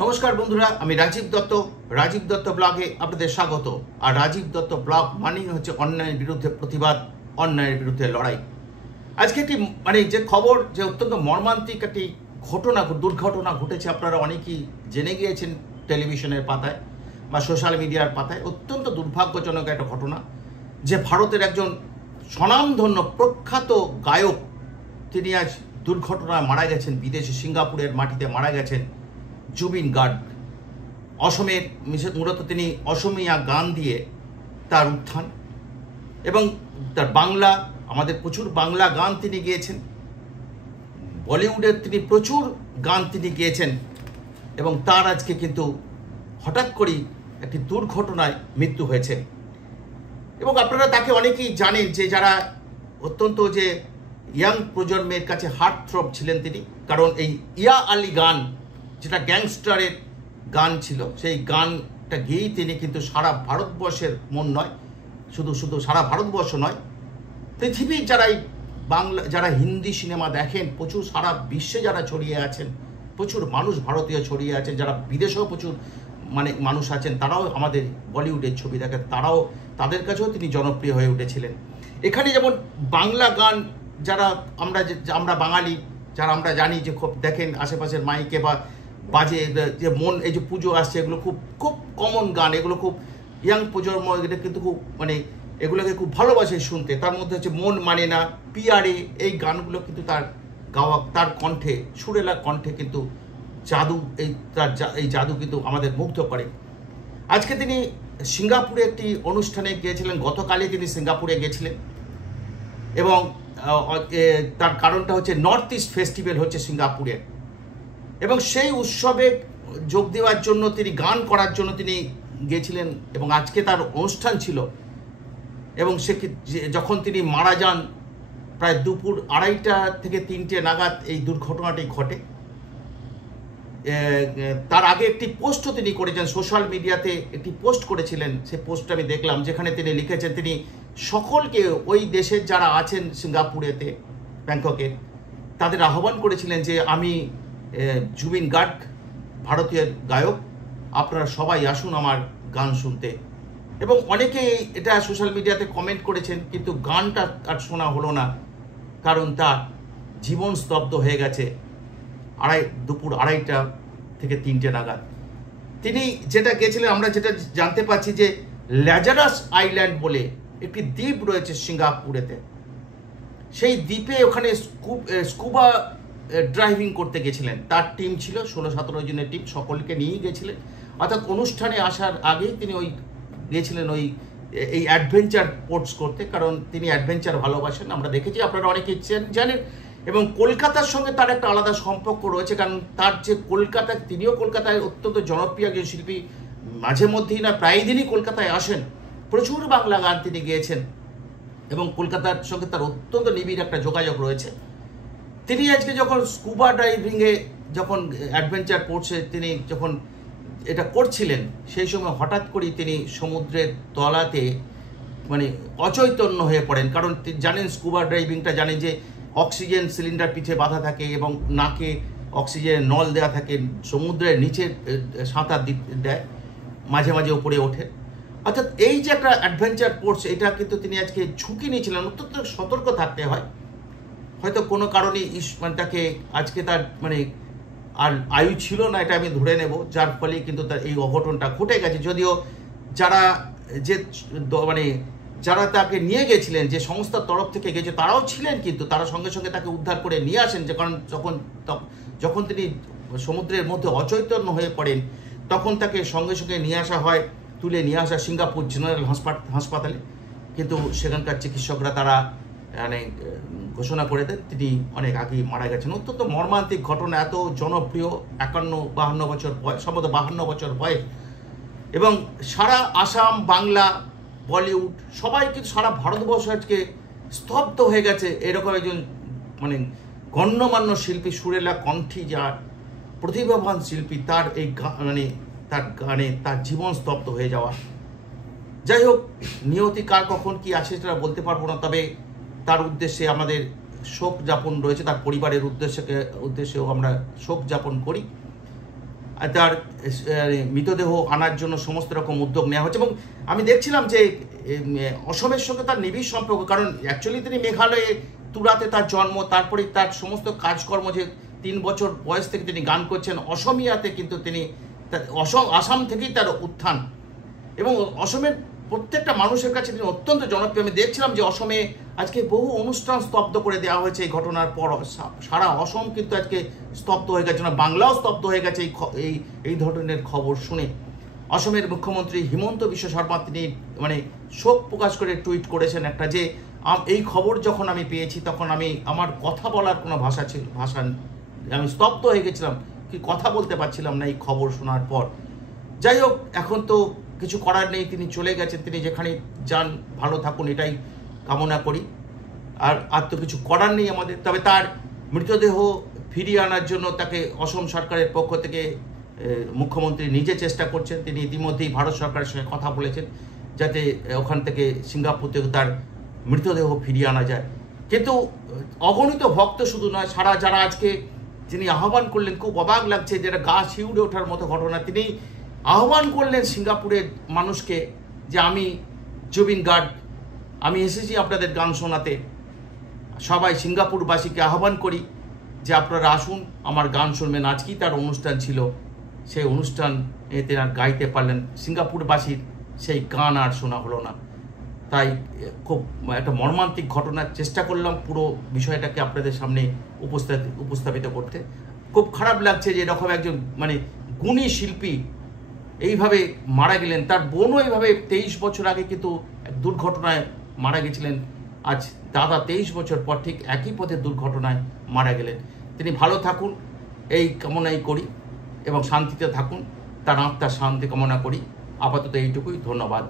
নমস্কার বন্ধুরা, আমি রাজীব দত্ত। রাজীব দত্ত ব্লগে আপনাদের স্বাগত। আর রাজীব দত্ত ব্লগ মানেই হচ্ছে অন্যায়ের বিরুদ্ধে প্রতিবাদ, অন্যায়ের বিরুদ্ধে লড়াই। আজকে একটি যে খবর, যে অত্যন্ত মর্মান্তিক একটি দুর্ঘটনা ঘটেছে। আপনারা অনেকেই জেনে গিয়েছেন টেলিভিশনের পাতায় বা সোশ্যাল মিডিয়ার পাতায়। অত্যন্ত দুর্ভাগ্যজনক একটা ঘটনা, যে ভারতের একজন স্বনামধন্য প্রখ্যাত গায়ক, তিনি আজ দুর্ঘটনায় মারা গেছেন। বিদেশে সিঙ্গাপুরের মাটিতে মারা গেছেন জুবিন গার্গ। অসমের মূলত তিনি অসমীয়া গান দিয়ে তার উত্থান, এবং তার আমাদের প্রচুর বাংলা গান তিনি গেয়েছেন। বলিউডের তিনি প্রচুর গান তিনি গেয়েছেন, এবং তার আজকে কিন্তু হঠাৎ করেই একটি দুর্ঘটনায় মৃত্যু হয়েছে। এবং আপনারা তাকে অনেকেই জানেন, যে যারা অত্যন্ত যে ইয়াং প্রজন্মের কাছে হার্ট থ্রব ছিলেন তিনি। কারণ এই ইয়া আলী গান, যেটা গ্যাংস্টারের গান ছিল, সেই গানটা গেয়েই তিনি কিন্তু সারা ভারতবর্ষের মন নয়, শুধু সারা ভারতবর্ষ নয়, পৃথিবীর যারা হিন্দি সিনেমা দেখেন, প্রচুর সারা বিশ্বে যারা ছড়িয়ে আছেন, প্রচুর মানুষ ভারতীয় ছড়িয়ে আছেন, যারা বিদেশেও প্রচুর মানুষ আছেন, তারাও আমাদের বলিউডের ছবি দেখেন, তাদের কাছেও তিনি জনপ্রিয় হয়ে উঠেছিলেন। এখানে যেমন বাংলা গান যারা আমরা বাঙালি, যারা আমরা জানি যে খুব দেখেন আশেপাশের মাইকে বা বাজে, যে এই যে পুজো আসছে, এগুলো খুব খুব কমন গান, এগুলো খুব ইয়াং প্রজন্ম, এটা কিন্তু খুব এগুলোকে খুব ভালোবাসে শুনতে। তার মধ্যে হচ্ছে মন মানে না, পিয়ারে, এই গানগুলো কিন্তু তার কণ্ঠে, সুরেলা কণ্ঠে কিন্তু জাদু, এই জাদু কিন্তু আমাদের মুগ্ধ করে। আজকে তিনি সিঙ্গাপুরে একটি অনুষ্ঠানে গিয়েছিলেন, গতকালই তিনি সিঙ্গাপুরে গেছিলেন, এবং তার কারণটা হচ্ছে নর্থ ইস্ট ফেস্টিভ্যাল হচ্ছে সিঙ্গাপুরে, এবং সেই উৎসবে যোগ দেওয়ার জন্য, তিনি গান করার জন্য তিনি গিয়েছিলেন, এবং আজকে তার অনুষ্ঠান ছিল। এবং যখন তিনি মারা যান, প্রায় দুপুর 2:30 থেকে 3টে নাগাদ এই দুর্ঘটনাটি ঘটে। তার আগে একটি পোস্টও তিনি করেছেন, সোশ্যাল মিডিয়াতে একটি পোস্ট করেছিলেন। সেই পোস্টটা আমি দেখলাম, যেখানে তিনি লিখেছেন, তিনি সকলকে, ওই দেশের যারা আছেন সিঙ্গাপুরেতে, ব্যাংককে, তাদের আহ্বান করেছিলেন যে আমি জুবিন গার্গ, ভারতীয় গায়ক, আপনারা সবাই আসুন আমার গান শুনতে। এবং অনেকে এটা সোশ্যাল মিডিয়াতে কমেন্ট করেছেন, কিন্তু গানটা আর শোনা হলো না, কারণ তার জীবন স্তব্ধ হয়ে গেছে দুপুর 2:30 থেকে 3টে নাগাদ। তিনি যেটা গেছিলেন, আমরা যেটা জানতে পারছি, যে ল্যাজারাস আইল্যান্ড বলে একটি দ্বীপ রয়েছে সিঙ্গাপুরেতে। সেই দ্বীপে ওখানে স্কুবা ড্রাইভিং করতে গেছিলেন। তার টিম ছিল 16-17 জনের টিম, সকলকে নিয়েই গেছিলেন। অর্থাৎ অনুষ্ঠানে আসার আগেই তিনি গিয়েছিলেন এই অ্যাডভেঞ্চার স্পোর্টস করতে, কারণ তিনি অ্যাডভেঞ্চার ভালোবাসেন, আমরা দেখেছি, আপনারা অনেকেই জানেন। এবং কলকাতার সঙ্গে তার একটা আলাদা সম্পর্ক রয়েছে, কারণ তার যে তিনিও কলকাতায় অত্যন্ত জনপ্রিয় একজন শিল্পী, মাঝে মধ্যেই না প্রায় দিনই কলকাতায় আসেন, প্রচুর বাংলা গান তিনি গেয়েছেন, এবং কলকাতার সঙ্গে তার অত্যন্ত নিবিড় একটা যোগাযোগ রয়েছে। তিনি আজকে যখন স্কুবা ডাইভিংয়ে, যখন অ্যাডভেঞ্চার স্পোর্টসে তিনি যখন এটা করছিলেন, সেই সময় হঠাৎ করেই তিনি সমুদ্রের তলাতে অচৈতন্য হয়ে পড়েন। কারণ জানেন, স্কুবা ড্রাইভিংটা জানেন যে অক্সিজেন সিলিন্ডার পিঠে বাঁধা থাকে, এবং নাকে অক্সিজেনের নল দেওয়া থাকে, সমুদ্রের নিচে সাঁতার দেয়, মাঝে মাঝে উপরে ওঠে। অর্থাৎ এই যে একটা অ্যাডভেঞ্চার স্পোর্টস, এটা কিন্তু তিনি আজকে ঝুঁকি নিয়েছিলেন। অত্যন্ত সতর্ক থাকতে হয়, হয়তো কোনো কারণে তাকে আজকে তার আর আয়ু ছিল না, এটা আমি ধরে নেব, যার ফলে কিন্তু তার এই অঘটনটা ঘটে গেছে। যদিও যারা তাকে নিয়ে গেছিলেন, যে সংস্থার তরফ থেকে গেছে, তারাও ছিলেন, কিন্তু তারা সঙ্গে সঙ্গে তাকে উদ্ধার করে নিয়ে আসেন। যে কারণ যখন তিনি সমুদ্রের মধ্যে অচৈতন্য হয়ে পড়েন, তখন তাকে সঙ্গে সঙ্গে তুলে নিয়ে আসা সিঙ্গাপুর জেনারেল হাসপাতালে। কিন্তু সেখানকার চিকিৎসকরা তারা ঘোষণা করে দেন তিনি অনেক আগেই মারা গেছেন। অত্যন্ত মর্মান্তিক ঘটনা। এত জনপ্রিয়, 51-52 বছর বয়স, সম্ভবত 52 বছর বয়স, এবং সারা আসাম, বাংলা, বলিউড সবাই কিন্তু, সারা ভারতবর্ষ আজকে স্তব্ধ হয়ে গেছে। এরকম একজন গণ্যমান্য শিল্পী, সুরেলা কণ্ঠী, যার প্রতিভাবান শিল্পী, তার এই তার জীবন স্তব্ধ হয়ে যাওয়া। যাই হোক, নিয়তি কার কখন কি আছে সেটা বলতে পারবো না, তবে তার উদ্দেশ্যে আমাদের শোক যাপন রয়েছে, তার পরিবারের উদ্দেশ্যেও আমরা শোক যাপন করি। তার মৃতদেহ আনার জন্য সমস্ত রকম উদ্যোগ নেওয়া হচ্ছে। এবং আমি দেখছিলাম যে অসমের সঙ্গে তার নিবিড় সম্পর্ক, কারণ অ্যাকচুয়ালি তিনি মেঘালয়ে তুরাতে তার জন্ম, তারপরে তার সমস্ত কাজকর্ম, যে 3 বছর বয়স থেকে তিনি গান করছেন অসমিয়াতে, কিন্তু তিনি আসাম থেকেই তার উত্থান, এবং অসমের প্রত্যেকটা মানুষের কাছে তিনি অত্যন্ত জনপ্রিয়। আমি দেখছিলাম যে অসমে আজকে বহু অনুষ্ঠান স্তব্ধ করে দেওয়া হয়েছে এই ঘটনার পর। সারা অসম কিন্তু আজকে স্তব্ধ হয়ে গেছে, না বাংলাও স্তব্ধ হয়ে গেছে এই ধরনের খবর শুনে। অসমের মুখ্যমন্ত্রী হিমন্ত বিশ্ব শর্মা তিনি মানে শোক প্রকাশ করে টুইট করেছেন একটা, যে এই খবর যখন আমি পেয়েছি তখন আমার কথা বলার কোনো ভাষা আমি স্তব্ধ হয়ে গেছিলাম, কি কথা বলতে পারছিলাম না এই খবর শোনার পর। যাই হোক, এখন তো কিছু করার নেই, তিনি চলে গেছেন, তিনি যেখানে যান ভালো থাকুন এটাই কামনা করি। আর তো কিছু করার নেই আমাদের। তবে তার মৃতদেহ ফিরিয়ে আনার জন্য তাকে অসম সরকারের পক্ষ থেকে মুখ্যমন্ত্রী নিজে চেষ্টা করছেন। তিনি ইতিমধ্যেই ভারত সরকারের সঙ্গে কথা বলেছেন যাতে ওখান থেকে সিঙ্গাপুর থেকে তার মৃতদেহ ফিরিয়ে আনা যায়। কিন্তু অগণিত ভক্ত শুধু নয়, যারা আজকে তিনি আহ্বান করলেন, খুব অবাক লাগছে, যেটা গা শিউড়ে ওঠার মতো ঘটনা। তিনি আহ্বান করলেন সিঙ্গাপুরের মানুষকে যে আমি জুবিন গার্গ, আমি এসেছি আপনাদের গান শোনাতে। সবাই সিঙ্গাপুরবাসীকে আহ্বান করি যে আপনারা আসুন, আমার গান শুনবেন। আজকেই তার অনুষ্ঠান ছিল, সেই অনুষ্ঠান এতে আর গাইতে পারলেন, সিঙ্গাপুরবাসীর সেই গান আর শোনা হলো না। তাই খুব একটা মর্মান্তিক ঘটনার চেষ্টা করলাম পুরো বিষয়টাকে আপনাদের সামনে উপস্থাপিত করতে। খুব খারাপ লাগছে যে এরকম একজন মানে গুণী শিল্পী এইভাবে মারা গেলেন। তার বোনও এইভাবে 23 বছর আগে কিন্তু এক দুর্ঘটনায় মারা গেছিলেন। আজ দাদা 23 বছর পর ঠিক একই পথে দুর্ঘটনায় মারা গেলেন। তিনি ভালো থাকুন এই কামনাই করি এবং শান্তিতে থাকুন, তার আত্মার শান্তি কামনা করি। আপাতত এইটুকুই, ধন্যবাদ।